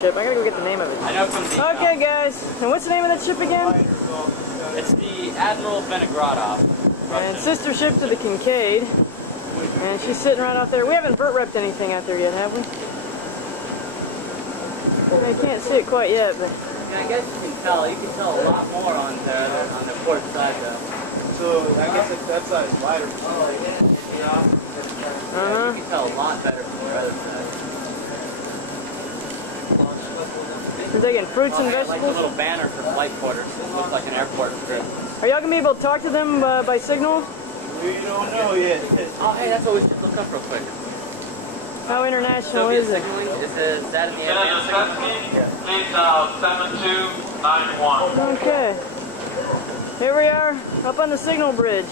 ship. I gotta go get the name of it. I know from the... Okay, guys. And what's the name of that ship again? It's the Admiral Vinogradov. And sister ship to the Kincaid. And she's sitting right out there. We haven't vert-repped anything out there yet, have we? I can't see it quite yet, but... Yeah, I guess you can tell. You can tell a lot more on the port side, though. So I guess if that side is wider. Oh, yeah. You can tell a lot better from the other side. We're taking fruits and vegetables. Like a little banner for flight quarters. It looks like an airport trip. Are y'all gonna be able to talk to them by signal? We don't know yet. Oh, hey, that's what we should look up real quick. How international Soviet is it? signaling? Is that in the AFS signaling? Please dial 7291. Okay. Here we are, up on the signal bridge.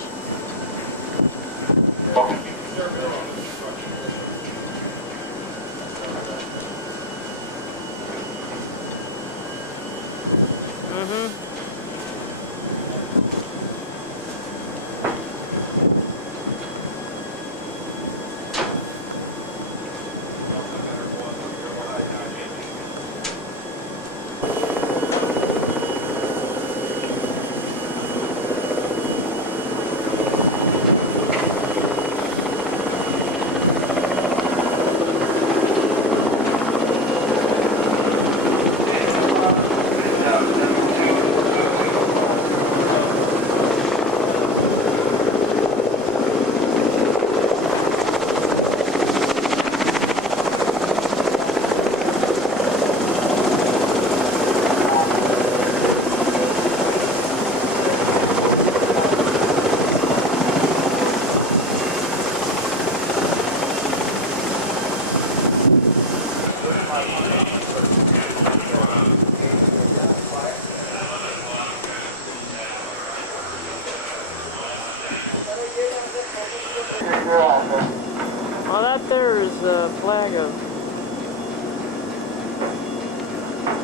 Well, that there is a flag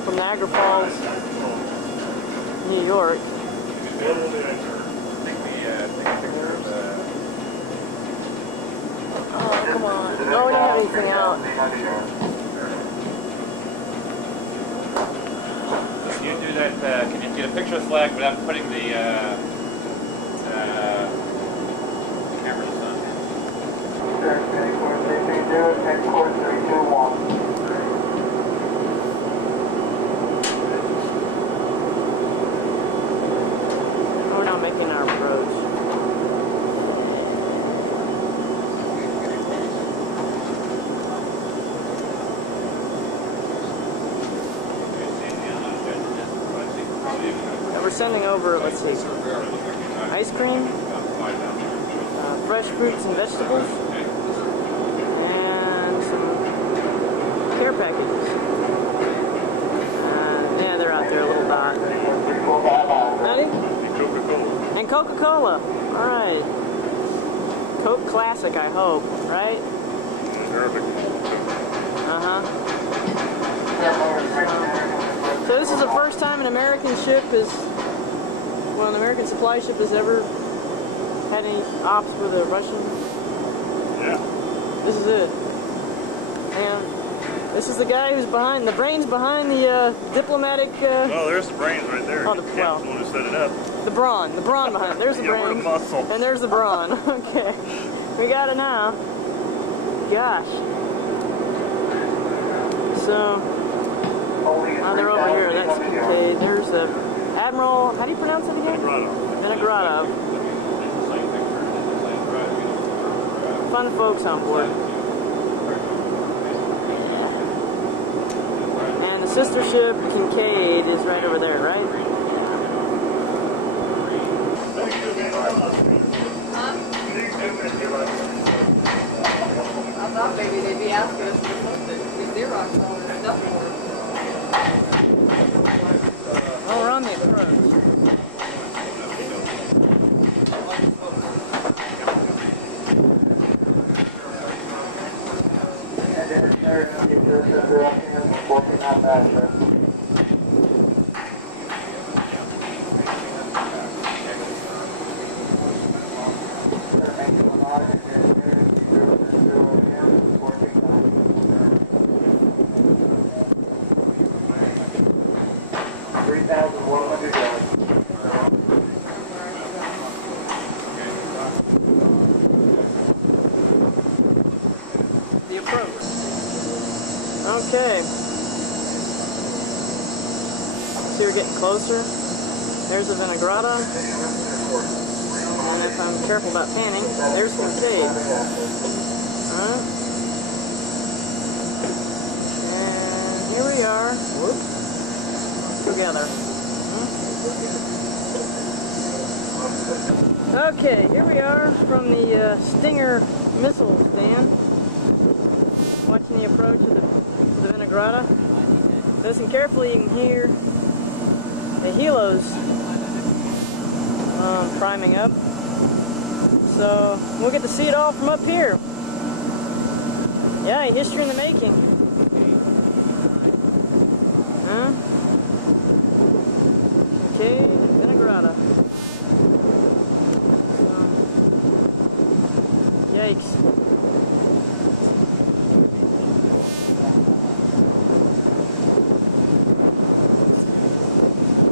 from Niagara Falls, New York. Oh, come on. No, we didn't have anything out. Can you do that, can you get a picture of the flag without putting the cameras on? We're not making our approach. We're sending over, let's see, ice cream, fresh fruits and vegetables, and some care packages. Yeah, they're out there, a little dot. Ready? And Coca-Cola. All right. Coke Classic, I hope, right? So this is the first time an American ship an American supply ship has ever had any ops with a Russian. Yeah. This is it. And this is the guy who's behind, the brains behind the diplomatic... Well, there's the brains right there. Oh, the one who set it up. The brawn behind it. There's the brains. We're the muscle. And there's the brawn. Okay. We got it now. Gosh. So... Oh, they're over here. That's Kincaid. There's the Admiral. How do you pronounce it again? Vinogradov. Fun folks on board. And the sister ship Kincaid is right over there, right? I thought maybe they'd be asking us for something. Because they're on all this stuff for us. Oh, we're on the approach. the approach. Okay. See, we're getting closer. There's the Vinaigrata. And if I'm careful about panning, there's Kincaid. Alright. And here we are. Whoops. Together. Okay, here we are from the Stinger missile stand. Watching the approach of the Vinaigrata. Listen carefully, you can hear the helos priming up. So we'll get to see it all from up here. Yeah, history in the making. Huh? Okay, Vinaigrata. Yikes.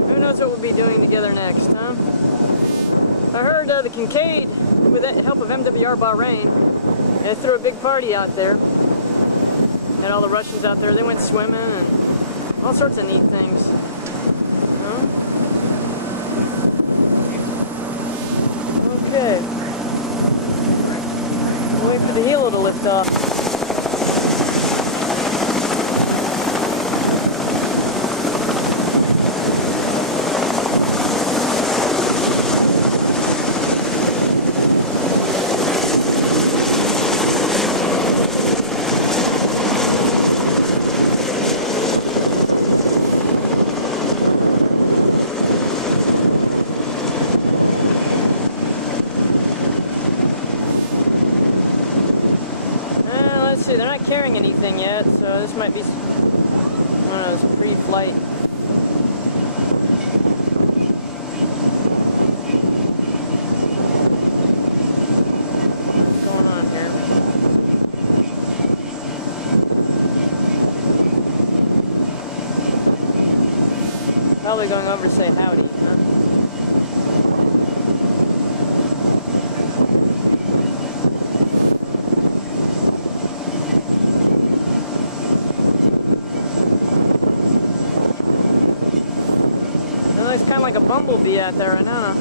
Who knows what we'll be doing together next, huh? I heard the Kincaid, with the help of MWR Bahrain, they threw a big party out there. Had all the Russians out there. They went swimming and all sorts of neat things. Huh? Okay. Wait for the helo to lift off. They're not carrying anything yet, so this might be one of those pre-flight. What's going on here? Probably going over to say howdy, huh? It's kind of like a bumblebee out there, I know.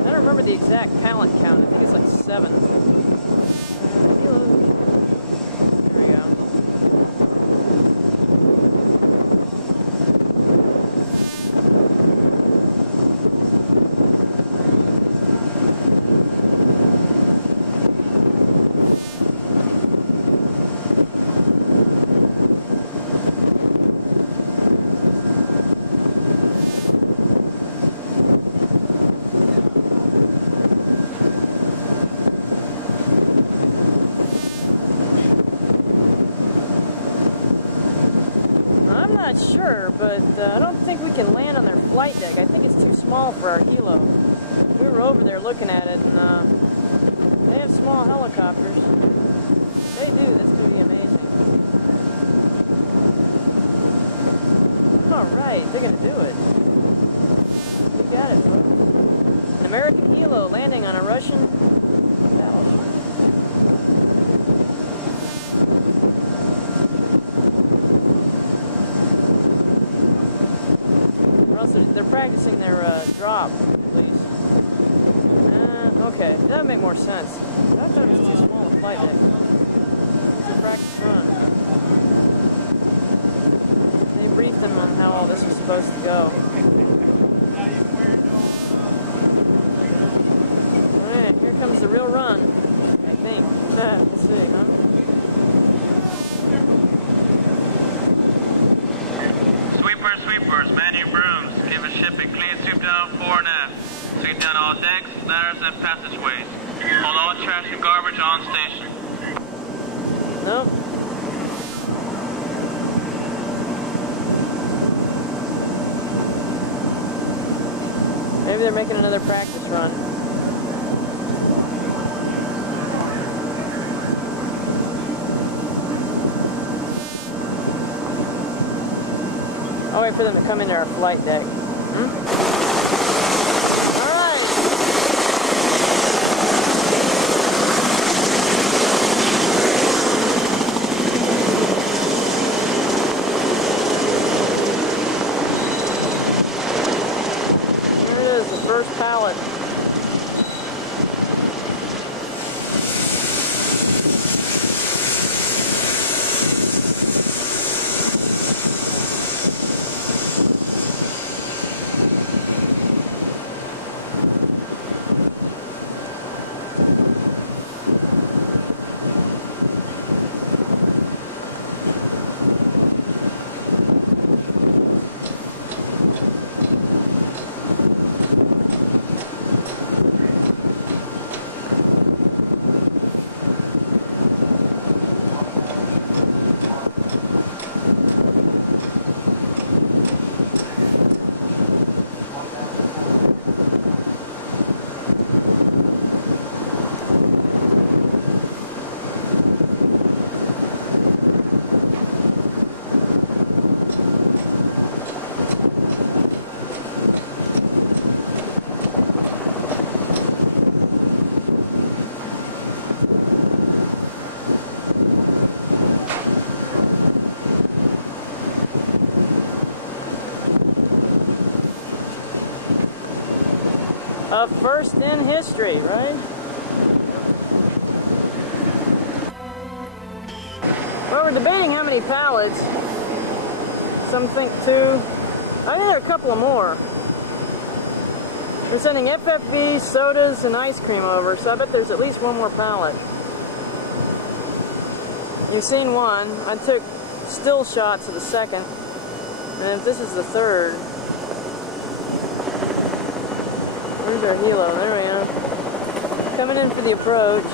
I don't remember the exact pallet count. I think it's like 7. There we go. I'm not sure, but I don't think we can land on their flight deck. I think it's too small for our helo. We were over there looking at it, and they have small helicopters. They do. That's going to be amazing. All right, they're going to do it. We got it, folks. An American helo landing on a Russian battleship. They're practicing their drop, please. Okay, that would make more sense. I thought it was too small a flight deck. It's a practice run. They briefed them on how all this was supposed to go. Alright, here comes the real run, I think. Let's see, huh? Sweepers, man your brooms. Give a ship a clean sweep down fore and aft. Sweep down all decks, ladders, and passageways. Hold all trash and garbage on station. Nope. Maybe they're making another practice run. I'll wait for them to come into our flight deck. First pallet. A first in history, right? Well, we're debating how many pallets. Some think 2. I think there are a couple of more. We're sending FFB, sodas, and ice cream over, so I bet there's at least one more pallet. You've seen one. I took still shots of the second, and this is the third. Where's our helo? There we are. Coming in for the approach.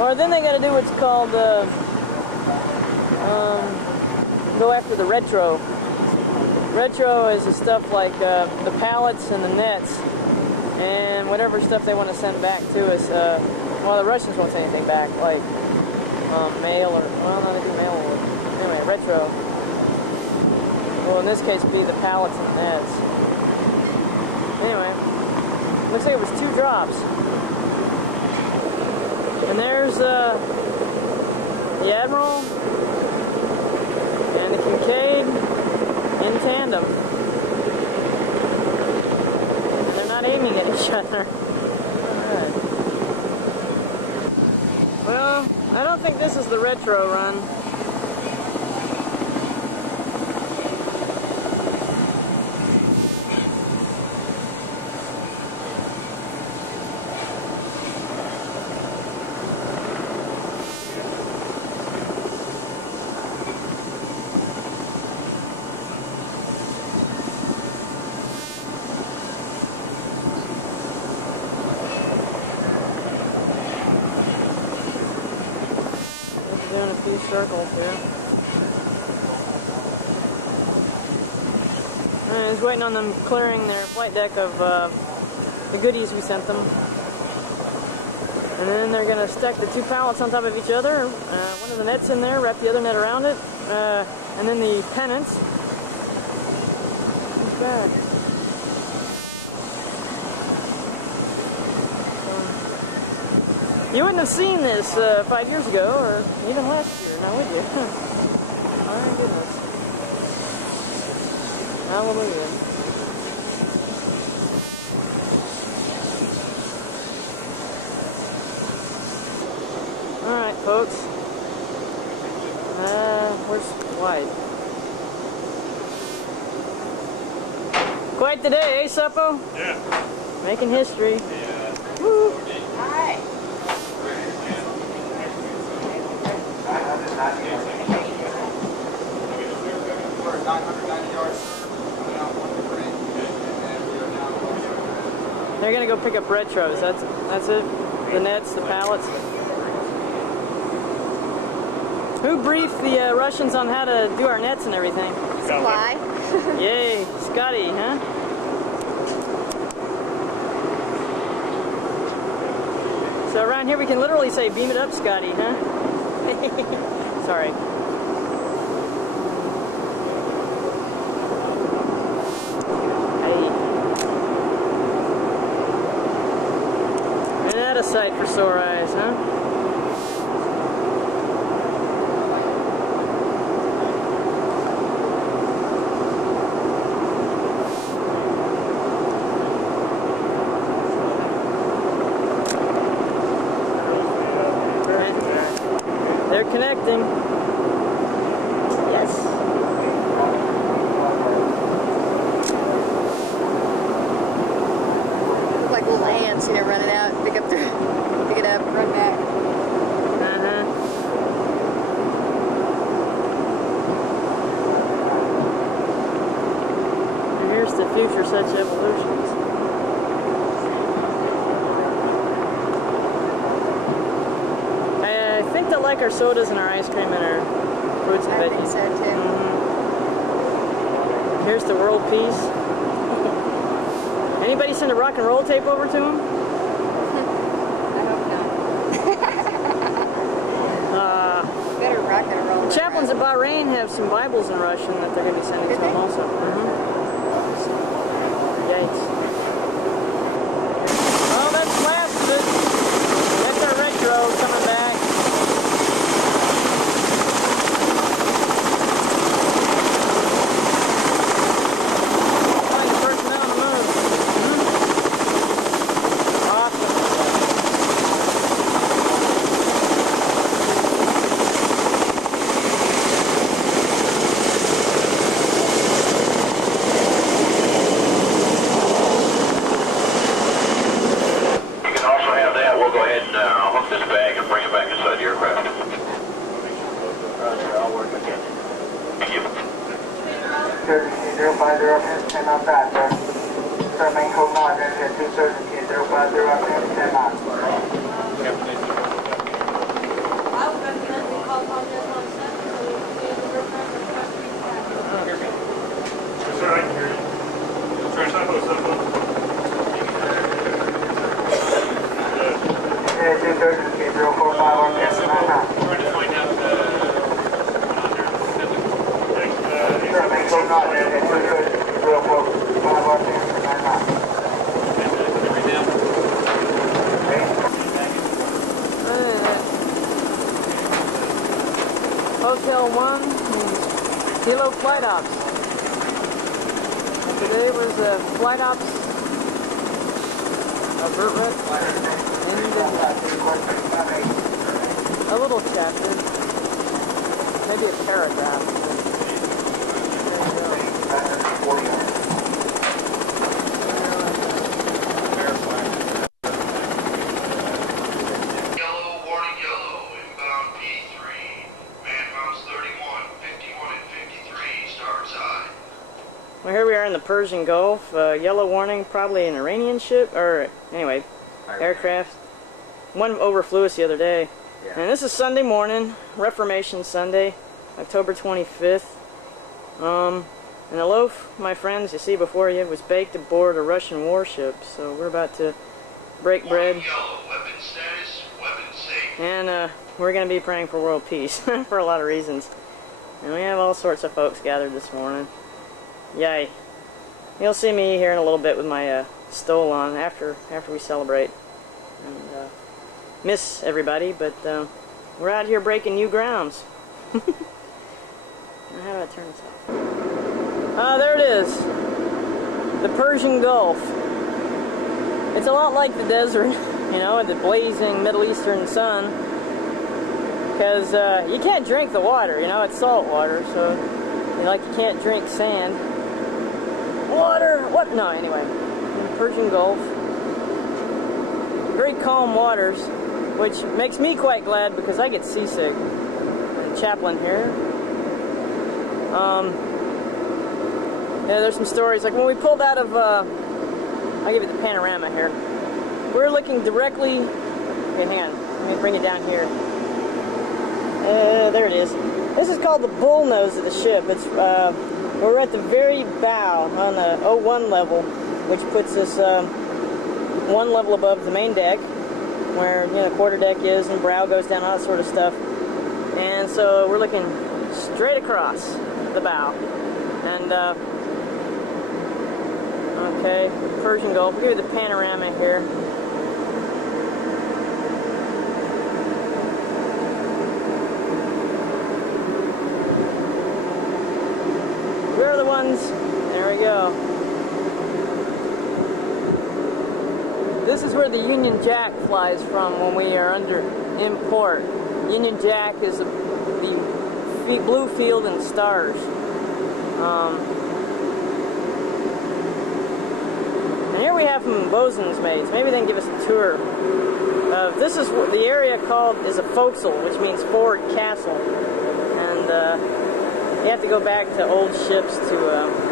Or then they got to do what's called go after the retro. Retro is the stuff like the pallets and the nets and whatever stuff they want to send back to us. Well, the Russians won't send anything back, like mail or, well, no, they do mail. Anyway, retro. Well, in this case, it'd be the pallets and the nets. Anyway, looks like it was 2 drops. And there's the Admiral and the Kincaid in tandem. And they're not aiming at each other. Alright. Well, I don't think this is the retro run. Doing a few circles here. I was waiting on them clearing their flight deck of the goodies we sent them. And then they're going to stack the 2 pallets on top of each other. One of the nets in there, wrap the other net around it. And then the pennants. What's that? You wouldn't have seen this 5 years ago, or even last year, now would you? My goodness. Hallelujah. Alright, folks. Where's White? Quite the day, eh, Suppo? Yeah. Making history. Yeah. Woo! Hi. We're 990 yards, coming out 1 frame, and They're gonna go pick up retros. That's it. The nets, the pallets. Who briefed the Russians on how to do our nets and everything? Supply. Yay, Scotty, huh? So around here we can literally say, beam it up, Scotty, huh? Sorry. Hey. And that a sight for sore eyes, huh? They're connecting. Yes. Look like little ants, you know, running out, pick it up, run back. And here's the future such evolutions. I think they'll like our sodas and our ice cream and our fruits and I think veggies. so too. Here's the world peace. Anybody send a rock and roll tape over to them? I hope not. Better rock and roll. Chaplains at Bahrain have some Bibles in Russian that they're going to be sending to them also. Yikes. Oh, that's blasted. That's our retro coming back. Flying the first man on the moon. Awesome. You can also have that. We'll go ahead and hook this bag and bring it back inside the aircraft. Roger, I'll work with you. Thank you. 050, 10 on that, sir. Sir, main code 9, and 230, 050, 10 on. I would recommend we call Podcast on 7 so we can get the first time for Sir, I can hear you. Try Sampo. 230, 045 on 10 on. Trying to find out Sir, main code 9, and 230, 045 on 10 on. Hotel 1, Kilo Flight Ops. And today was Flight Ops vert-rep and a little chapter, maybe a paragraph. There you go. Yellow, warning yellow, inbound P3. Man mounts 31, 51, and 53, start side. Well, here we are in the Persian Gulf. Yellow warning, probably an Iranian ship, or anyway, aircraft. One overflew us the other day. Yeah. And this is Sunday morning, Reformation Sunday, October 25th. And the loaf, my friends, you see before you, was baked aboard a Russian warship. So we're about to break bread. Yellow, weapon status, weapon safe. And we're going to be praying for world peace for a lot of reasons. And we have all sorts of folks gathered this morning. Yay. You'll see me here in a little bit with my stole on after we celebrate. And miss everybody, but we're out here breaking new grounds. How do I turn this off? There it is. The Persian Gulf. It's a lot like the desert, you know, the blazing Middle Eastern sun. Because you can't drink the water, you know, it's salt water, so you can't drink sand. Water! What? No, anyway. The Persian Gulf. Very calm waters, which makes me quite glad because I get seasick. And Chaplin here. Yeah, there's some stories, like when we pulled out of I'll give you the panorama here. We're looking directly, okay, hang on, let me bring it down here. There it is. This is called the bull nose of the ship. It's we're at the very bow on the 01 level, which puts us one level above the main deck, where quarter deck is and brow goes down, all that sort of stuff. And so we're looking straight across the bow. And okay, Persian Gulf. We'll give you the panorama here. We're the ones. There we go. This is where the Union Jack flies from when we are in port. Union Jack is the blue field and stars. And here we have some bosun's mates. Maybe they can give us a tour. This is what the area called is a forecastle, which means forward castle. And you have to go back to old ships to,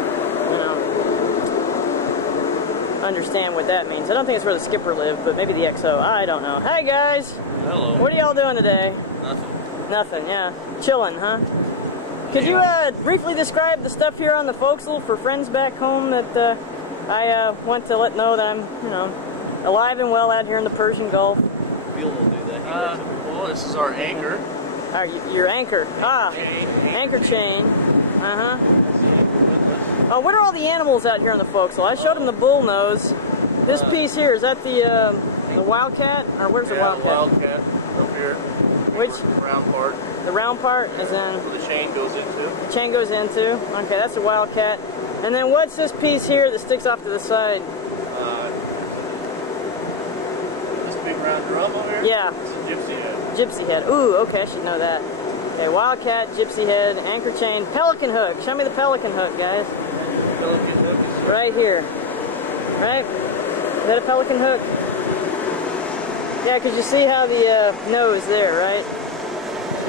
understand what that means. I don't think it's where the skipper lived, but maybe the XO. I don't know. Hi guys. Hello. What are y'all doing today? Nothing. Nothing. Yeah. Chilling, huh? Could you briefly describe the stuff here on the forecastle for friends back home that I want to let know that I'm, alive and well out here in the Persian Gulf? Bill will do that. Well, this is our anchor. Your anchor. Anchor chain. Uh-huh. Oh, what are all the animals out here on the forecastle? I showed them the bull nose. This piece here, is that the wildcat? Or where's the wildcat? The wildcat up here. Which? The round part. The round part is in... Where the chain goes into. The chain goes into. Okay, that's the wildcat. And then what's this piece here that sticks off to the side? This big round drum over here? Yeah. It's a gypsy head. Gypsy head. Ooh, okay, I should know that. Okay, wildcat, gypsy head, anchor chain, pelican hook. Show me the pelican hook, guys. Pelican hook. Right here. Right? Is that a pelican hook? Yeah, because you see how the nose there, right?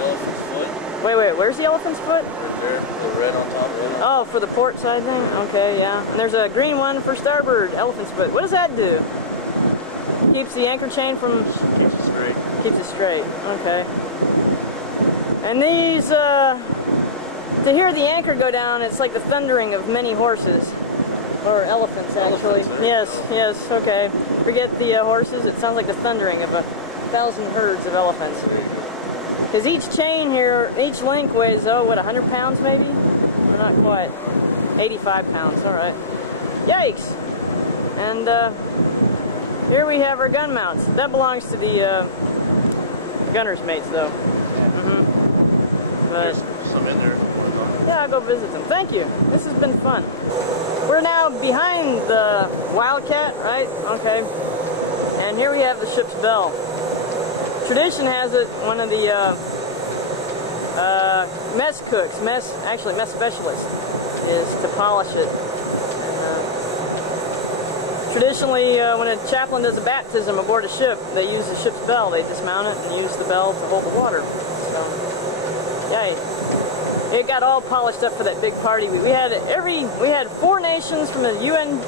Elephant's foot. Wait, where's the elephant's foot? There, the red on top of it. Oh, for the port side thing? Okay, yeah. And there's a green one for starboard, elephant's foot. What does that do? Keeps the anchor chain from... Keeps it straight. Keeps it straight, okay. And these, to hear the anchor go down, it's like the thundering of many horses. Or elephants, actually. Yes, okay. Forget the horses, it sounds like the thundering of 1,000 herds of elephants. Because each chain here, each link weighs, 100 pounds maybe? Or not quite. 85 pounds, alright. Yikes! And here we have our gun mounts. That belongs to the gunner's mates, though. But, there's some in there. yeah, I'll go visit them. Thank you. This has been fun. We're now behind the wildcat, right? Okay. And here we have the ship's bell. Tradition has it, one of the mess cooks, mess specialists, is to polish it. Traditionally, when a chaplain does a baptism aboard a ship, they use the ship's bell. They dismount it and use the bell to hold the water. So, yeah, it got all polished up for that big party. We had 4 nations from the UN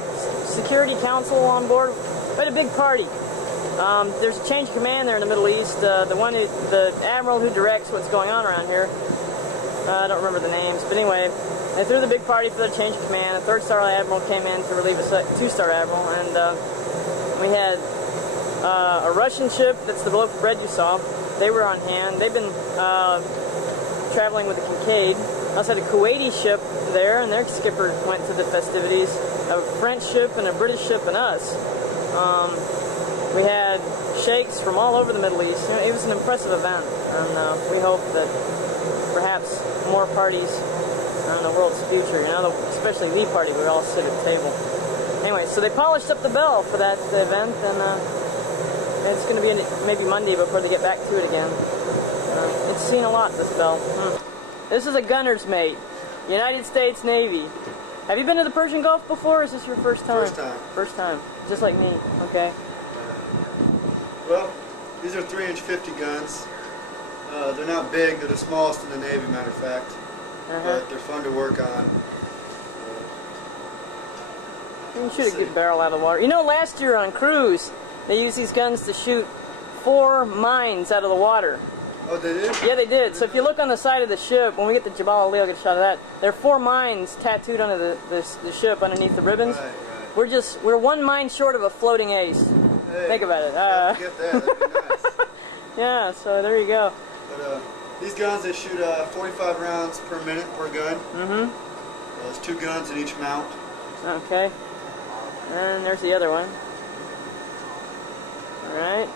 Security Council on board. We had a big party. There's a change of command there in the Middle East. The admiral who directs what's going on around here. I don't remember the names, but anyway, they threw the big party for the change of command. A 3rd-star admiral came in to relieve a 2-star admiral, and we had a Russian ship. That's the Loaf of Bread you saw. They were on hand. They've been traveling with the Kincaid. I also had a Kuwaiti ship there, and their skipper went to the festivities. A French ship and a British ship and us. We had sheikhs from all over the Middle East. It was an impressive event, and we hope that perhaps more parties in the world's future, especially the party, we all sit at the table. Anyway, so they polished up the bell for that event, and it's going to be maybe Monday before they get back to it again. It's seen a lot, this bell. This is a gunner's mate, United States Navy. Have you been to the Persian Gulf before, or is this your first time? First time. First time, just like me, okay. Well, these are 3-inch 50 guns. They're not big, they're the smallest in the Navy, matter of fact. But they're fun to work on. You can shoot a good barrel out of the water. You know, last year on cruise, they used these guns to shoot 4 mines out of the water. Oh, they did? Yeah, they did. So if you look on the side of the ship, when we get the Jabal Ali, I'll get a shot of that. There are 4 mines tattooed onto the ship underneath the ribbons. Right. We're 1 mine short of a floating ace. Hey, think about it. get that. That'd be nice. Yeah, so there you go. But these guns, they shoot 45 rounds per minute per gun. Mm-hmm. There's 2 guns in each mount. Okay. And there's the other one. All right.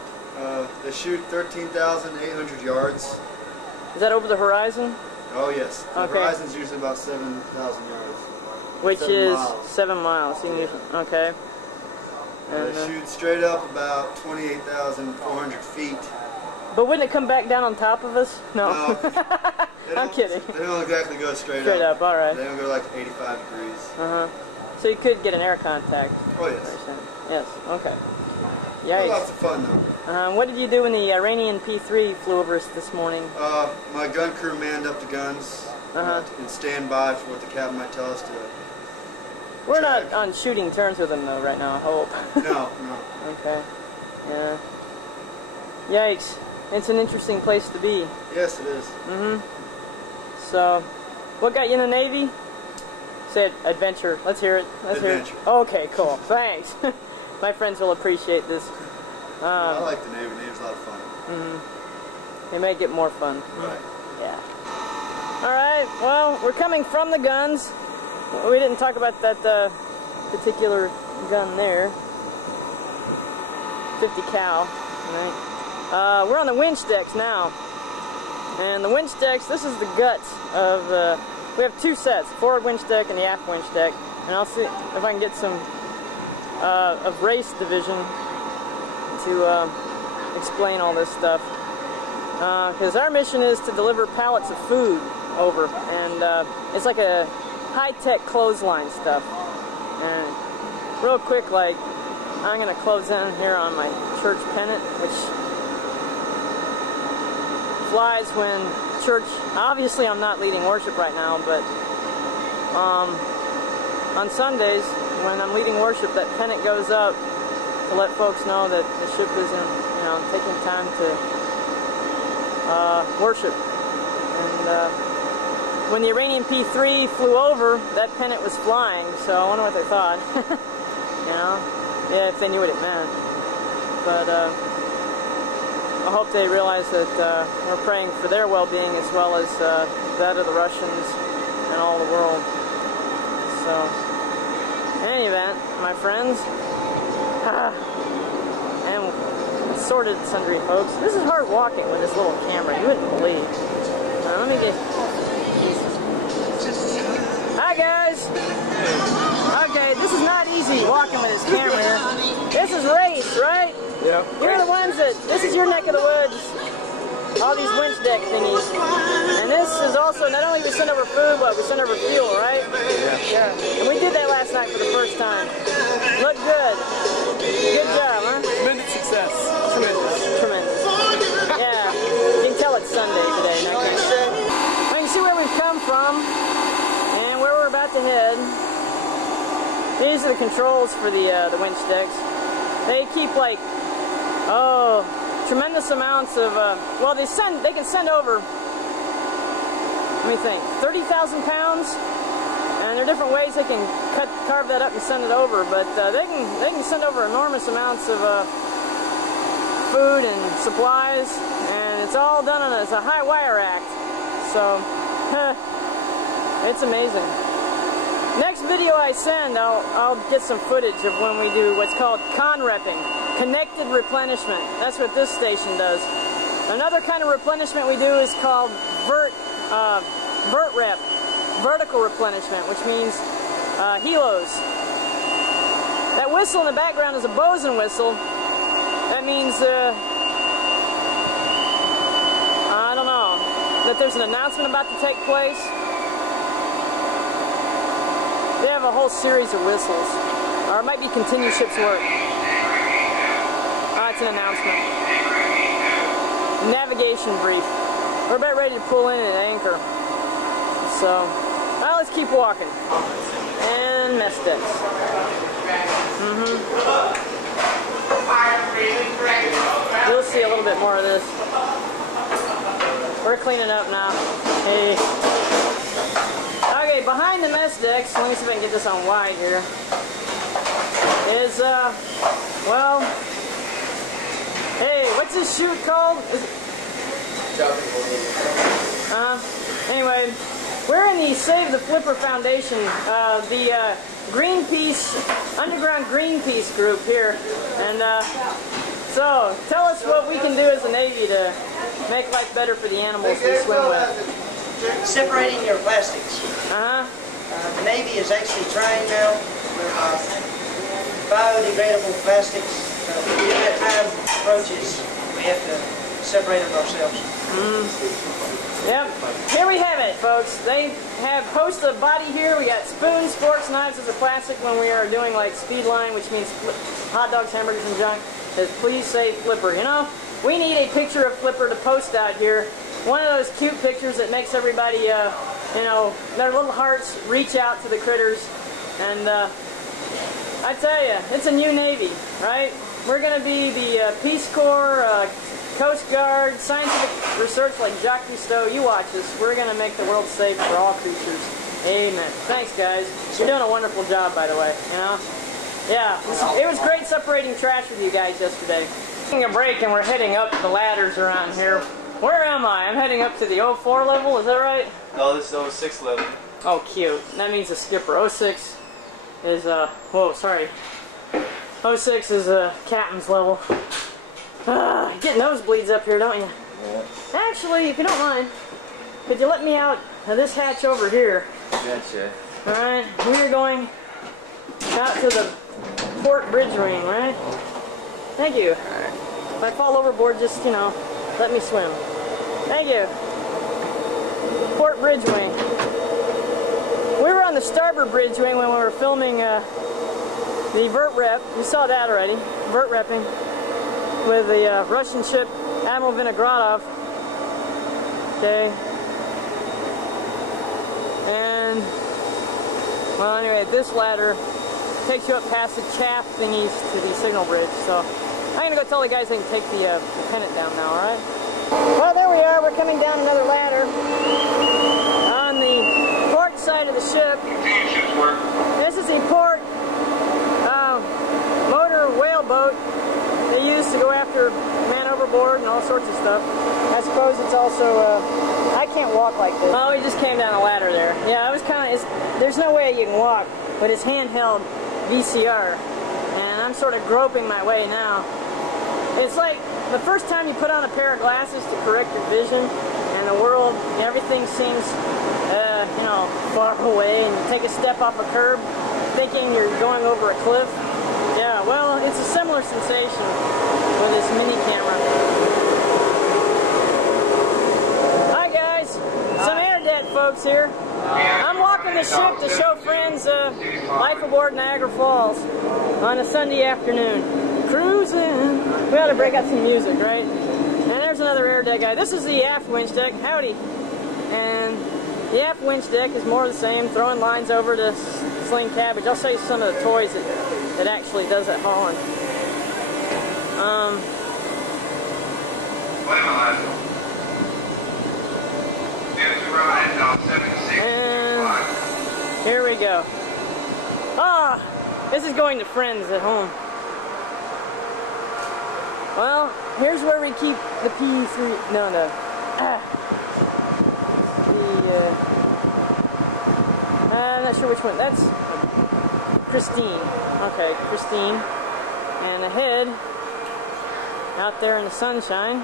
They shoot 13,800 yards. Is that over the horizon? Oh yes. The Okay. horizon's usually about 7,000 yards. Which 7 is miles. 7 miles. Okay. And, They shoot straight up about 28,400 feet. but wouldn't it come back down on top of us? No. I'm kidding. They don't exactly go straight Straight up, all right. They don't go like 85 degrees. Uh-huh. So you could get an air contact. Oh yes. Yes, okay. Well, Yikes. lots of fun though. What did you do when the Iranian P-3 flew over us this morning? My gun crew manned up the guns and stand by for what the captain might tell us to. We're not on shooting terms with them though right now, I hope. No. Okay. Yeah. Yikes. It's an interesting place to be. Yes, it is. Mm-hmm. So, what got you in the Navy? Said adventure. Let's hear it. Let's hear it. Okay, cool. Thanks. My friends will appreciate this. I like the Navy. The Navy's a lot of fun. Mm-hmm. They make it more fun. Right. Yeah. Alright, well, we're coming from the guns. We didn't talk about that particular gun there. 50 cal. Right. We're on the winch decks now. And the winch decks, this is the guts of we have 2 sets, forward winch deck and the aft winch deck. And I'll see if I can get some of race division to explain all this stuff. Because our mission is to deliver pallets of food over. And it's like a high-tech clothesline stuff. And real quick, like, I'm going to close in here on my church pennant, which flies when church, obviously I'm not leading worship right now, but on Sundays when I'm leading worship, that pennant goes up to let folks know that the ship is taking time to worship. And when the Iranian P-3 flew over, that pennant was flying, so I wonder what they thought. Yeah, if they knew what it meant. But I hope they realize that we're praying for their well-being as well as that of the Russians and all the world. So, in any event, my friends, and assorted sundry folks, this is hard walking with this little camera, you wouldn't believe. Now, let me get... Hi, guys! Okay, this is not easy walking with this camera here. This is race, right? Yep. You're the ones that, this is your neck of the woods. All these winch deck thingies. And this is also, not only we send over food, but we send over fuel, right? Yeah. And we did that last night for the first time. Looked good. Good job, huh? Tremendous success. Tremendous. Yeah. You can tell it's Sunday today. Now you can see where we've come from and where we're about to head. These are the controls for the winch decks. They keep like, tremendous amounts of, well, they can send over, let me think, 30,000 pounds, and there are different ways they can carve that up and send it over, but they can send over enormous amounts of food and supplies, and it's all done on it's a high wire act, so it's amazing. Next video I send, I'll get some footage of when we do what's called con-repping, connected replenishment. That's what this station does. Another kind of replenishment we do is called vert-rep, vertical replenishment, which means helos. That whistle in the background is a bosun whistle. That means, I don't know, that there's an announcement about to take place. They have a whole series of whistles. Or it might be continue ship's work. It's an announcement. Navigation brief. We're about ready to pull in at anchor. So, well, letess keep walking. And mess decks. You'll see a little bit more of this. We're cleaning up now. Hey. Okay, behind the mess decks, let me see if I can get this on wide here, is, well, hey, what's this chute called? Anyway, we're in the Save the Flipper Foundation, the Greenpeace, underground Greenpeace group here, and so tell us what we can do as a Navy to make life better for the animals we swim with. Separating your plastics. The Navy is actually trying now with biodegradable plastics. When that time approaches, we have to separate them ourselves. Yep, here we have it, folks. They have host of body here. We got spoons, forks, knives as a plastic when we are doing like speed line, which means hot dogs, hamburgers, and junk. Says please say Flipper. You know, we need a picture of Flipper to post out here. One of those cute pictures that makes everybody, you know, their little hearts reach out to the critters. And I tell you, it's a new Navy, right? We're going to be the Peace Corps, Coast Guard, scientific research like Jacques Cousteau. You watch us. We're going to make the world safe for all creatures. Amen. Thanks, guys. You're doing a wonderful job, by the way. You know? Yeah, it was great separating trash with you guys yesterday. Taking a break, and we're heading up the ladders around here. Where am I? I'm heading up to the 04 level. Is that right? No, this is 06 level. Oh, cute. That means the skipper. 06 is, whoa, sorry. 06 is captain's level. Get nosebleeds up here, don't you? Yeah. Actually, if you don't mind, could you let me out of this hatch over here? Gotcha. Alright, we are going out to the port bridge ring, right? Thank you. Alright. If I fall overboard, just, you know, let me swim. Thank you. Port bridge wing. We were on the starboard bridge wing when we were filming the vert-rep. You saw that already. Vert-repping with the Russian ship Admiral Vinogradov. Okay. And, well, anyway, this ladder takes you up past the chaff thingies to the signal bridge. So I'm going to go tell the guys they can take the pennant down now, alright? Well, there we are. We're coming down another ladder on the port side of the ship. This is the port motor whaleboat they use to go after man overboard and all sorts of stuff. I suppose it's also, I can't walk like this. Oh, we just came down a ladder there. Yeah, it was kind of, there's no way you can walk, but it's handheld VCR, and I'm sort of groping my way now. It's like the first time you put on a pair of glasses to correct your vision, and the world, everything seems, you know, far away, and you take a step off a curb, thinking you're going over a cliff. Yeah, well, it's a similar sensation with this mini camera. Hi guys, some air debt folks here. I'm walking the ship to show friends life aboard Niagara Falls on a Sunday afternoon. Cruising. We ought to break out some music, right? And there's another air deck guy. This is the aft winch deck. Howdy. And the aft winch deck is more of the same, throwing lines over to sling cabbage. I'll show you some of the toys that actually does that hauling. And here we go. Ah, this is going to friends at home. Well, here's where we keep the P3. No. I'm not sure which one. That's Christine. Okay, Christine. And ahead, out there in the sunshine.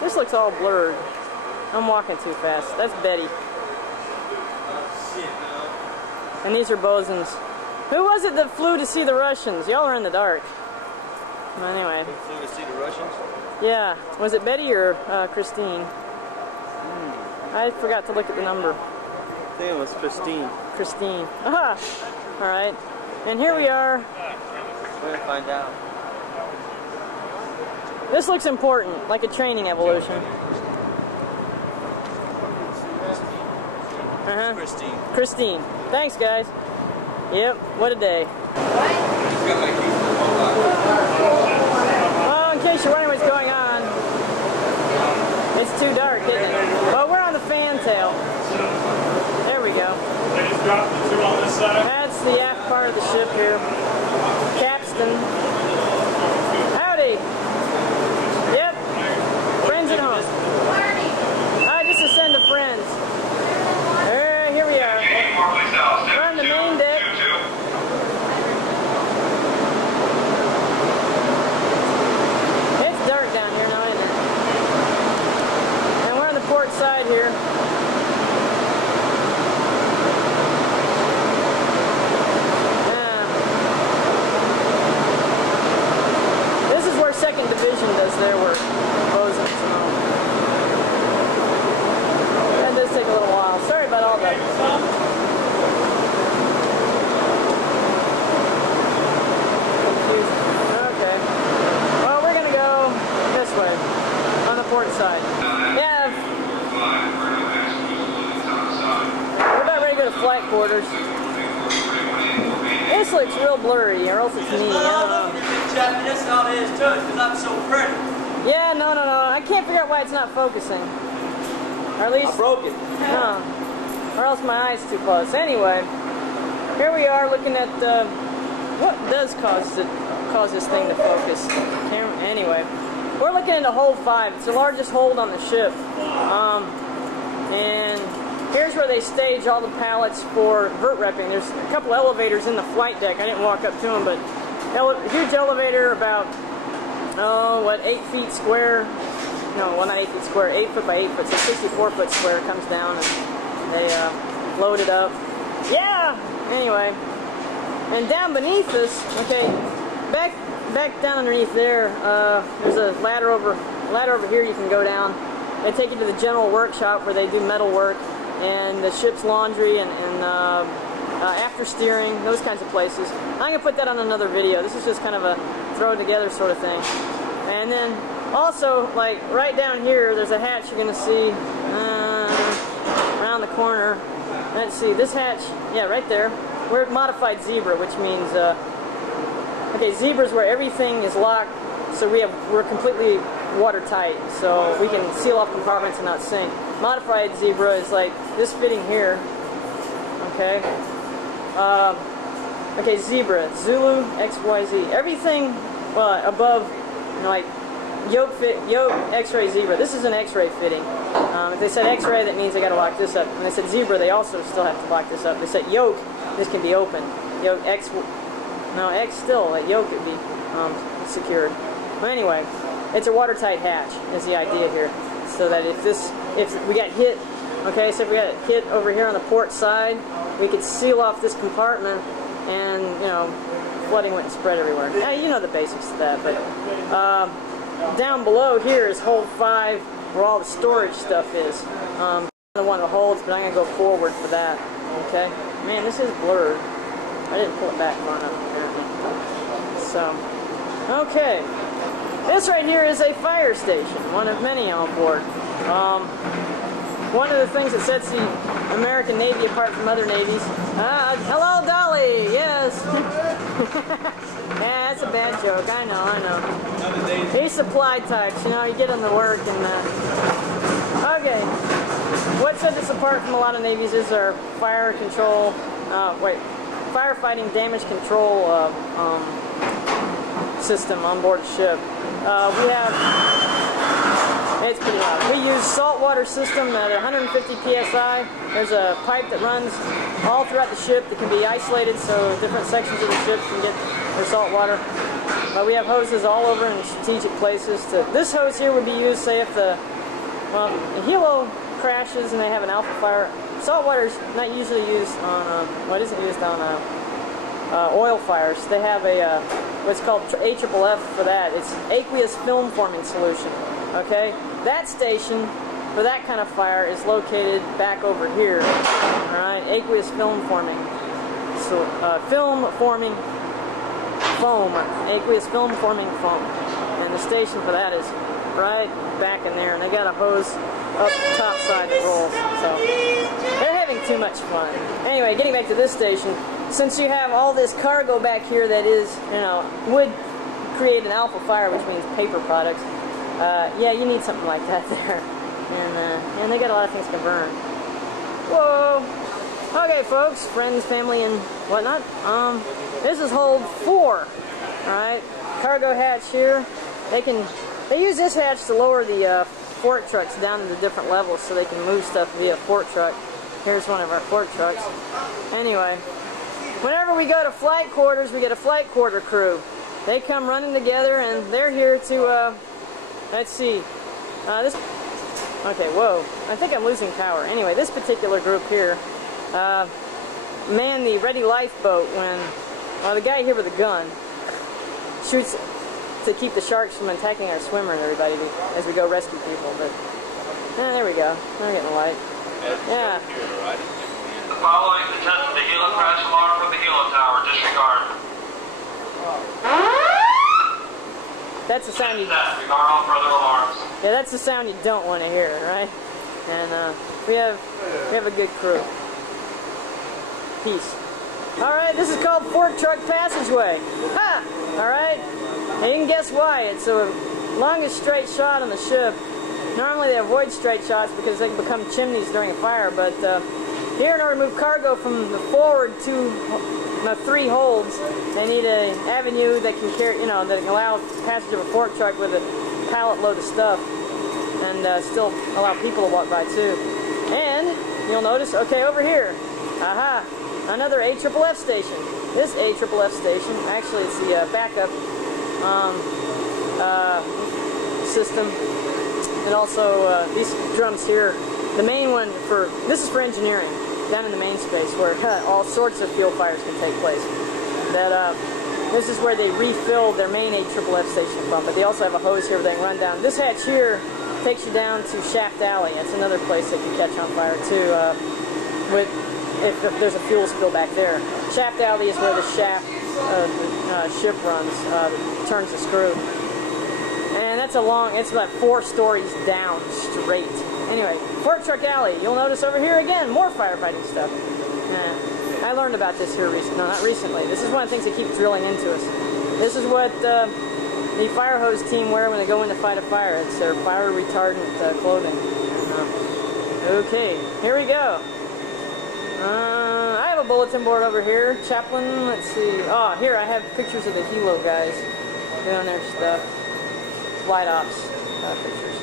This looks all blurred. I'm walking too fast. That's Betty. And these are bosuns. Who was it that flew to see the Russians? Y'all are in the dark. Anyway. Who flew to see the Russians? Yeah. Was it Betty or Christine? I forgot to look at the number. I think it was Christine. Christine. Aha! Alright. And here we are. We're going to find out. This looks important, like a training evolution. Christine. Christine. Thanks, guys. Yep, what a day. Well, in case you're wondering what's going on, it's too dark, isn't it? Well, we're on the fantail. There we go. They just dropped the two on this side. That's the aft part of the ship here. Capstan. Howdy. Yep. Friends at home. Just ascend to friends. Here we are. We're on the main deck. It's dark down here now, isn't it? And we're on the port side here. Second Division does their work. Bosun, so. That does take a little while. Sorry about all that. Okay. Well, we're going to go this way, on the port side. Yeah. We're about ready to go to flight quarters. This looks real blurry, or else it's me. I don't know. Chaplin, that's all it is to it, because I'm so pretty. Yeah, no. I can't figure out why it's not focusing. Or at least... I broke it. No. Or else my eye's too close. Anyway, here we are looking at what does cause this thing to focus. Anyway, we're looking into hold 5. It's the largest hold on the ship. And here's where they stage all the pallets for vert-repping. There's a couple elevators in the flight deck. I didn't walk up to them, but huge elevator about, 8 feet square. No, well, not 8 feet square, 8 foot by 8 foot, so 64 foot square comes down, and they load it up. Yeah! Anyway, and down beneath us, okay, back down underneath there, there's a ladder over here you can go down. They take you to the general workshop where they do metal work, and the ship's laundry, and after steering, those kinds of places. I'm going to put that on another video. This is just kind of a throw it together sort of thing. And then also, like right down here, there's a hatch you're going to see around the corner. Let's see, this hatch, yeah, right there. We're at modified zebra, which means, okay, zebra's where everything is locked, so we're completely watertight, so we can seal off compartments and not sink. Modified zebra is like this fitting here. Okay. Okay, zebra, Zulu, XYZ. Everything, well, above, like yoke X-ray zebra. This is an X-ray fitting. If they said X-ray, that means they got to lock this up. And they said zebra, they also still have to lock this up. They said yoke, this can be open. Yoke X, no X still. Like yoke could be secured. But anyway, it's a watertight hatch is the idea here, so that if we got hit, okay, so if we got hit over here on the port side, we could seal off this compartment, and flooding wouldn't spread everywhere. Now, you know the basics of that, but down below here is hold 5, where all the storage stuff is. The one that holds, but I'm gonna go forward for that. Okay, man, this is blurred. I didn't pull it back far enough apparently. So, okay. This right here is a fire station, one of many on board. One of the things that sets the American Navy apart from other navies. Hello, Dolly. Yes. Yeah, that's a bad joke. I know. He's supply types. You get them to work and. Okay. What sets us apart from a lot of navies is our fire control. Firefighting damage control system on board ship. We have. It's pretty loud. We use saltwater system at 150 psi. There's a pipe that runs all throughout the ship that can be isolated, so different sections of the ship can get their salt water. But we have hoses all over in strategic places. This hose here would be used, say, if the helo crashes and they have an alpha fire. Salt water is not usually used on, it isn't used on oil fires. They have a what's called AFF for that. It's aqueous film forming solution. Okay, that station for that kind of fire is located back over here. All right, aqueous film forming. So film forming foam, aqueous film forming foam, and the station for that is right back in there. And they got a hose up the top side that rolls. So they're heavy having too much fun. Anyway, getting back to this station, since you have all this cargo back here that is, you know, would create an alpha fire, which means paper products, yeah, you need something like that there. And they got a lot of things to burn. Whoa! Okay, folks, friends, family, and whatnot. This is hold 4. Alright, cargo hatch here. They use this hatch to lower the fork trucks down into different levels so they can move stuff via fork truck. Here's one of our fork trucks. Anyway, whenever we go to flight quarters, we get a flight quarter crew. They come running together, and they're here to, let's see, okay, whoa, I think I'm losing power. Anyway, this particular group here, man the ready lifeboat when, well, the guy here with a gun shoots to keep the sharks from attacking our swimmer and everybody as we go rescue people. But there we go. They're getting light. Yeah. The following is a test of the helo crash alarm from the helo tower. Disregard. That's the sound you. Disregard all further alarms. Yeah, that's the sound you don't want to hear, right? And we have a good crew. Peace. All right, this is called Fork Truck Passageway. Ha! All right. And you can guess why. It's the longest straight shot on the ship. Normally they avoid straight shots because they can become chimneys during a fire, but here in order to move cargo from the forward to 3 holds, they need an avenue that can carry, you know, that can allow passage of a fork truck with a pallet load of stuff, and still allow people to walk by too. And you'll notice, okay, over here, aha, another AFF station. This AFF station, actually it's the backup system, and also these drums here. The main one this is for engineering, down in the main space where all sorts of fuel fires can take place. This is where they refill their main AFF station from, but they also have a hose here where they can run down. This hatch here takes you down to Shaft Alley. That's another place that can catch on fire too, if there's a fuel spill back there. Shaft Alley is where the shaft the ship runs, turns the screw. And that's it's about 4 stories down straight. Anyway, Fork Truck Alley. You'll notice over here again, more firefighting stuff. I learned about this here recently. No, not recently. This is one of the things that keep drilling into us. This is what the fire hose team wear when they go in to fight a fire. It's their fire retardant clothing. Okay, here we go. I have a bulletin board over here. Chaplin, let's see. Oh, here I have pictures of the helo guys doing their stuff. Flight ops pictures.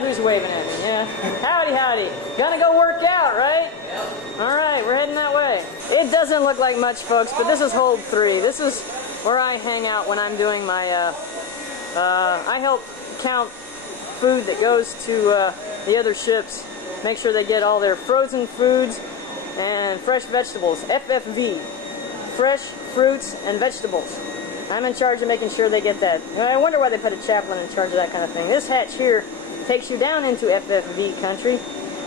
Who's waving at me? Yeah. Howdy, howdy. Gonna go work out, right? Yep. Alright, we're heading that way. It doesn't look like much, folks, but this is hold 3. This is where I hang out when I'm doing my, I help count food that goes to the other ships. Make sure they get all their frozen foods and fresh vegetables. FFV. Fresh fruits and vegetables. I'm in charge of making sure they get that. I wonder why they put a chaplain in charge of that kind of thing. This hatch here takes you down into FFV country,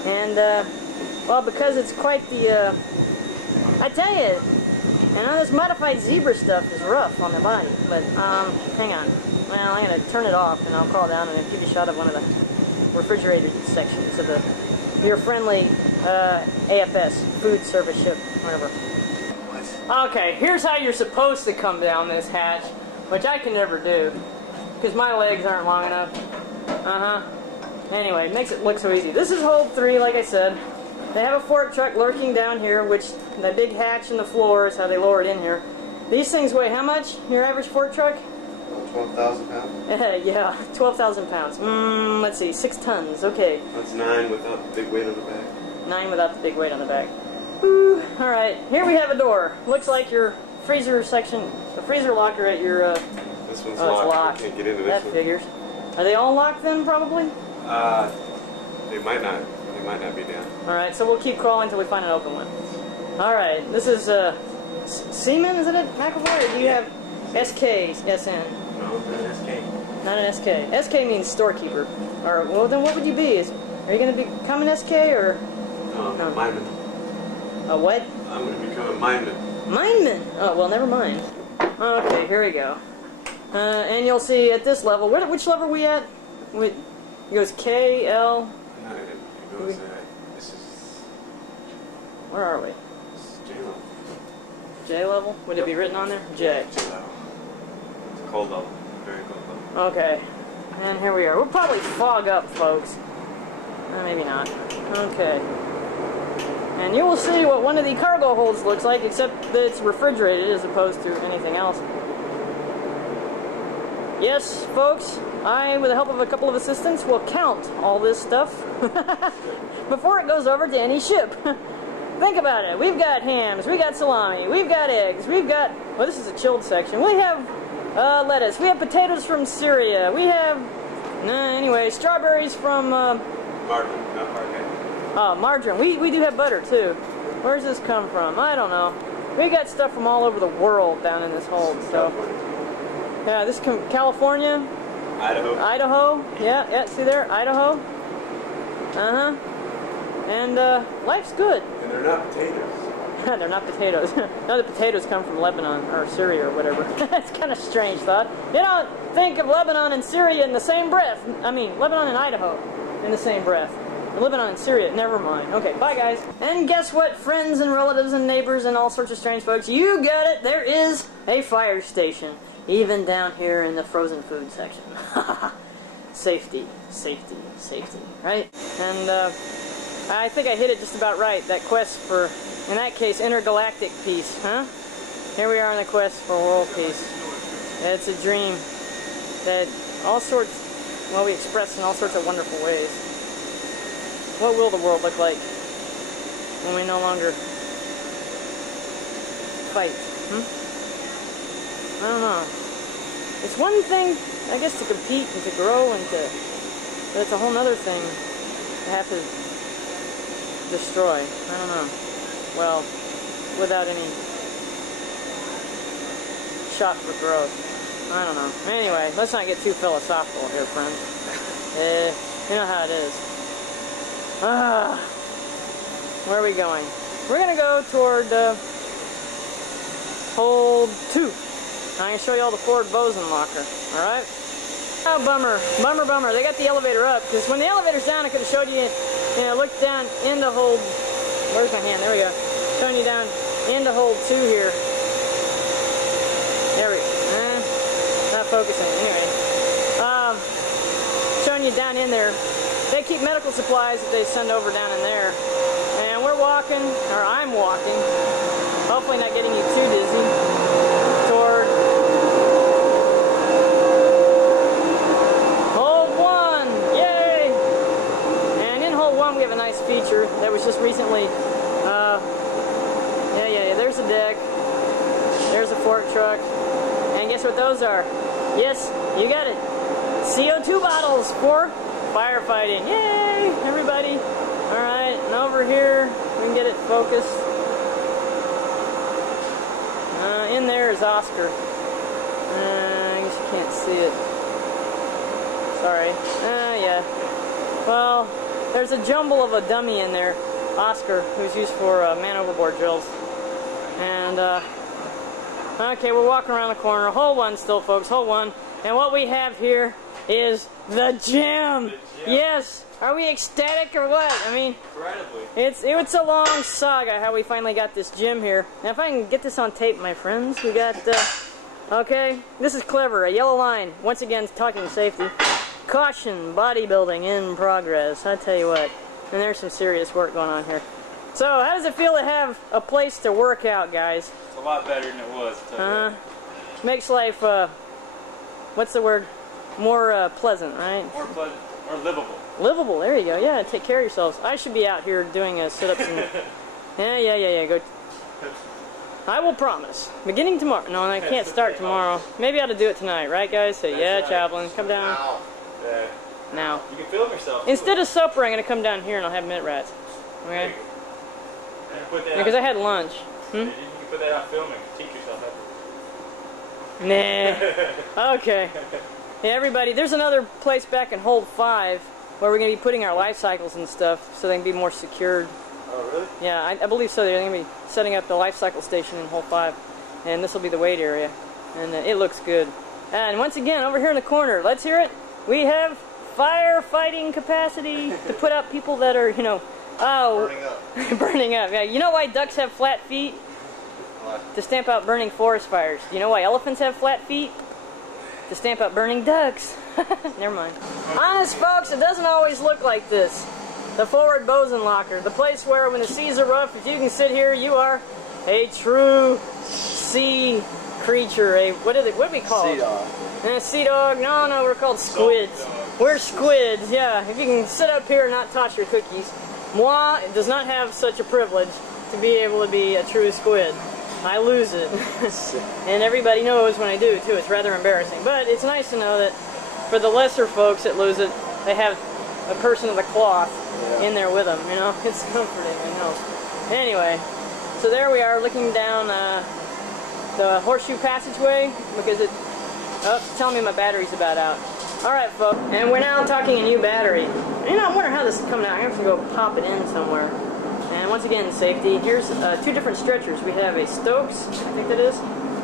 and well, because it's quite the I tell you, this modified zebra stuff is rough on the body. But hang on, well, I'm gonna turn it off and I'll crawl down and give you a shot of one of the refrigerated sections of your friendly AFS food service ship, whatever. Okay, here's how you're supposed to come down this hatch, which I can never do because my legs aren't long enough. Anyway, it makes it look so easy. This is hold 3, like I said. They have a fork truck lurking down here, which the big hatch in the floor is how they lower it in here. These things weigh how much, your average fork truck? 12,000 pounds. Yeah, 12,000 pounds. Let's see, 6 tons, okay. That's 9 without the big weight on the back. 9 without the big weight on the back. Woo. Alright, here we have a door. Looks like your freezer section, the freezer locker at your, This one's locked. You can't get into this that one. figures. Are they all locked then, probably? They might not. They might not be down. Alright, so we'll keep crawling until we find an open one. Alright, this is, Seaman, is it a McAvoy, or do you have SK, SN? No, not an SK. Not an SK. SK means storekeeper. Or, well, then what would you be? Are you going to become an SK, or? No, mineman. A what? I'm going to become a mineman. Mineman? Oh, well, never mind. Okay, here we go. And you'll see at this level, which level are we at? It goes K, L. No, it goes, this is Where are we? J level. J level? Would it be written on there? J. J level. It's cold level. Very cold level. Okay. And here we are. We'll probably fog up, folks. Maybe not. Okay. And you will see what one of the cargo holds looks like, except that it's refrigerated as opposed to anything else. Yes, folks, I, with the help of a couple of assistants, will count all this stuff before it goes over to any ship. Think about it. We've got hams, we've got salami, we've got eggs, we've got... Well, this is a chilled section. We have lettuce, we have potatoes from Syria, we have... anyway, strawberries from... Margarine, not margarine. Oh, margarine. We do have butter, too. Where's this come from? I don't know. We got stuff from all over the world down in this hold, so... Yeah, this is California. Idaho. Idaho. Yeah, see there? Idaho. Uh-huh. And, life's good. And they're not potatoes. They're not potatoes. No, the potatoes come from Lebanon, or Syria, or whatever. That's kind of strange thought. You don't think of Lebanon and Syria in the same breath. I mean, Lebanon and Idaho in the same breath. Lebanon and Syria, never mind. Okay, bye guys. And guess what, friends and relatives and neighbors and all sorts of strange folks? You get it, there is a fire station. Even down here in the frozen food section. Safety, safety, safety, right? And I think I hit it just about right. That quest for, in that case, intergalactic peace, huh? Here we are on the quest for world peace. It's a dream that all sorts, well, we express in all sorts of wonderful ways. What will the world look like when we no longer fight? I don't know. It's one thing, I guess, to compete and to grow and to... But it's a whole other thing to have to destroy. I don't know. Well, without any shot for growth. I don't know. Anyway, let's not get too philosophical here, friends. You know how it is. Where are we going? We're going to go toward hold 2. I'm going to show you all the forward bosun locker, alright? Oh, bummer. Bummer, bummer. They got the elevator up, because when the elevator's down, I could have showed you, look down into hold... Where's my hand? There we go. Showing you down into hold 2 here. There we go. Not focusing. Anyway. Showing you down in there. They keep medical supplies that they send over down in there. And we're walking, or I'm walking, hopefully not getting you too dizzy, toward hold 1. Yay! And in hold 1 we have a nice feature that was just recently, there's a deck, there's a fork truck, and guess what those are? Yes, you got it. CO2 bottles for firefighting. Yay, everybody. Alright, and over here, we can get it focused. In there is Oscar. I guess you can't see it. Sorry. Yeah. Well, there's a jumble of a dummy in there. Oscar, who's used for man overboard drills. And, okay, we're walking around the corner. Hold 1 still, folks. Hold 1. And what we have here is the gym. Yes. Are we ecstatic or what? I mean, Incredibly. it's a long saga how we finally got this gym here. Now, if I can get this on tape, my friends, we got, okay, this is clever. A yellow line. Once again, talking safety. Caution, bodybuilding in progress. I tell you what. And there's some serious work going on here. So, how does it feel to have a place to work out, guys? It's a lot better than it was. Makes life, what's the word? More pleasant, right? More pleasant. More livable. Livable, there you go. Yeah, take care of yourselves. I should be out here doing sit-ups and... Yeah. Go. I will promise. Beginning tomorrow. No, I can't start tomorrow. Maybe I ought to do it tonight, right, guys? So, yeah, Chaplin, come down. Now. You can film yourself. Instead of supper, I'm going to come down here and I'll have mint rats. Okay? Because I had lunch. You can put that on filming. Teach yourself how to. Nah. Okay. Hey, everybody, there's another place back in hold 5 where we're going to be putting our life cycles and stuff so they can be more secured. Oh, really? Yeah, I believe so. They're going to be setting up the life cycle station in hold 5. And this will be the weight area. And it looks good. And once again, over here in the corner, let's hear it. We have firefighting capacity to put out people that are, Oh, Burning up. burning up. Yeah, you know why ducks have flat feet? What? To stamp out burning forest fires. Do you know why elephants have flat feet? To stamp out burning ducks. Never mind. Honest folks, it doesn't always look like this. The forward bosun locker, the place where when the seas are rough, if you can sit here, you are a true sea creature. What do we call it? Sea dog. Sea dog? No, we're called squids. We're squids, yeah. If you can sit up here and not toss your cookies. Moi does not have such a privilege to be able to be a true squid. I lose it. And everybody knows when I do, too. It's rather embarrassing. But it's nice to know that for the lesser folks that lose it, they have a person of the cloth in there with them, you know? It's comforting, I know. Anyway, so there we are looking down the horseshoe passageway because it... Oh, it's telling me my battery's about out. Alright, folks, and we're now talking a new battery. You know, I wonder how this is coming out. I'm going to have to go pop it in somewhere. And once again, safety. Here's two different stretchers. We have a Stokes, I think that is.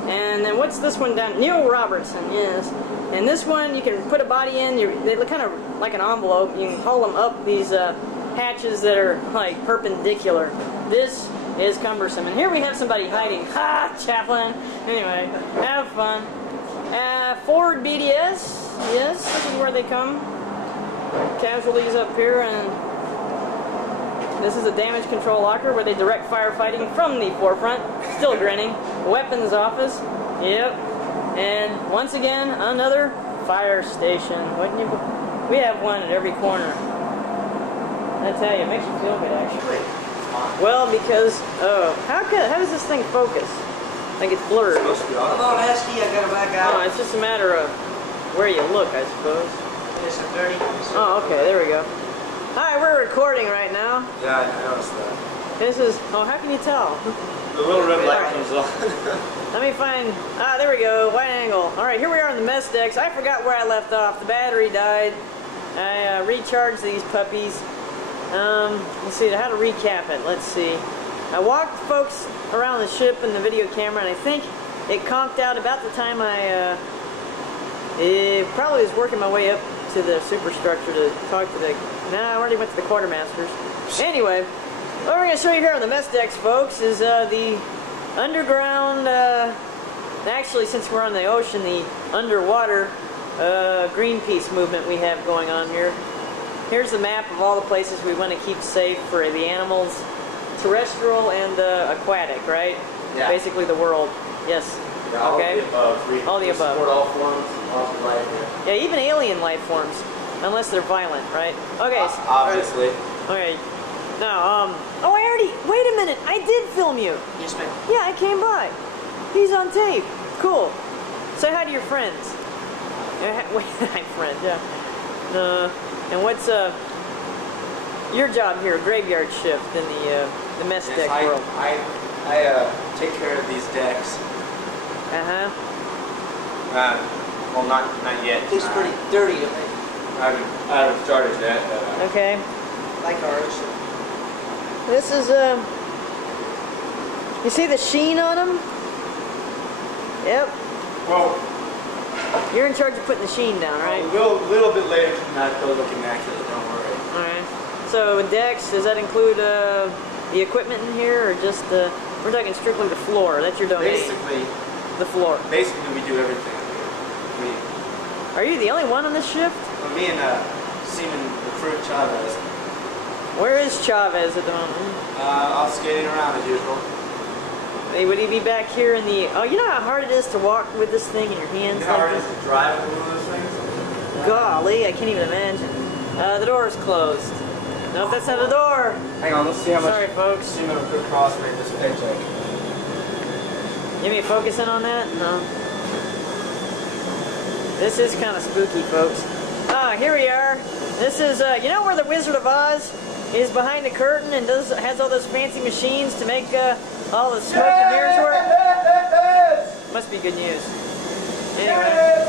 And then what's this one down? Neil Robertson, yes. And this one, you can put a body in. They look kind of like an envelope. You can hold them up these hatches that are like perpendicular. This is cumbersome. And here we have somebody hiding. Ha! Chaplin. Anyway, have fun. Forward BDS. Yes, this is where they come. Casualties up here, and this is a damage control locker where they direct firefighting from the forefront. Still grinning. Weapons office. Yep. And once again, another fire station. Wouldn't you? We have one at every corner. I tell you, it makes you feel good, actually. Well, because how does this thing focus? Like it's blurred. Hold on, Asty, I got a back out. Oh, it's just a matter of where you look, I suppose. It's a dirty. Oh, okay, there we go. Hi, we're recording right now. Yeah, I noticed that. This is, how can you tell? The little red light comes on. Let me find, there we go, wide angle. Alright, here we are on the mess decks. I forgot where I left off. The battery died. I recharged these puppies. Let's see, how to recap it. Let's see. I walked folks around the ship in the video camera, and I think it conked out about the time I probably was working my way up to the superstructure to talk to the... I already went to the quartermasters. Anyway, what we're going to show you here on the mess decks, folks, is the underground... actually, since we're on the ocean, the underwater Greenpeace movement we have going on here. Here's the map of all the places we want to keep safe for the animals. Terrestrial and aquatic, right? Yeah. Basically the world. Yes. Yeah, all okay. the above. All the above. Support all forms of life here. Yeah, even alien life forms, unless they're violent, right? Okay. Obviously. Okay. Now, oh, I already. Wait a minute. I did film you. Yes, ma'am. Yeah, I came by. He's on tape. Cool. Say hi to your friends. Wait, hi, friend. Yeah. And what's your job here? Graveyard shift in the mess deck world. I take care of these decks. Well, not yet. It's pretty dirty, I think. I haven't started that. Okay. Like ours. This is you see the sheen on them? Yep. Well, you're in charge of putting the sheen down, right? A little bit later tonight, they'll look immaculate. Don't worry. All right. So decks, does that include the equipment in here, or just we're talking strictly the floor? That's your domain. Basically, the floor. Basically, we do everything. Are you the only one on this shift? Well, me and Seaman recruit Chavez. Where is Chavez at the moment? Off skating around as usual. Hey, would he be back here in the... Oh, you know how hard it is to walk with this thing in your hands? You know how hard it is to drive with one of those things? Golly, I can't even imagine. The door is closed. Nope, that's not the door. Hang on, let's see how much... Sorry, folks. Seaman recruit cross made this paycheck. You me focusing on that? No. This is kind of spooky, folks. Here we are. This is, you know where the Wizard of Oz is behind the curtain and has all those fancy machines to make all the smoke and mirrors work? Must be good news. Anyway.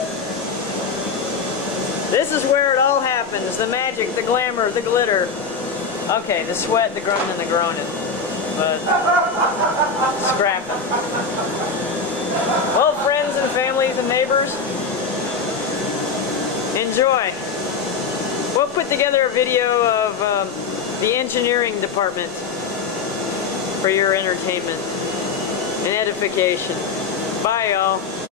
This is where it all happens. The magic, the glamour, the glitter. Okay, the sweat, the groan, and the groaning. But scrapping. Well, friends and families and neighbors, enjoy. We'll put together a video of the engineering department for your entertainment and edification. Bye, y'all.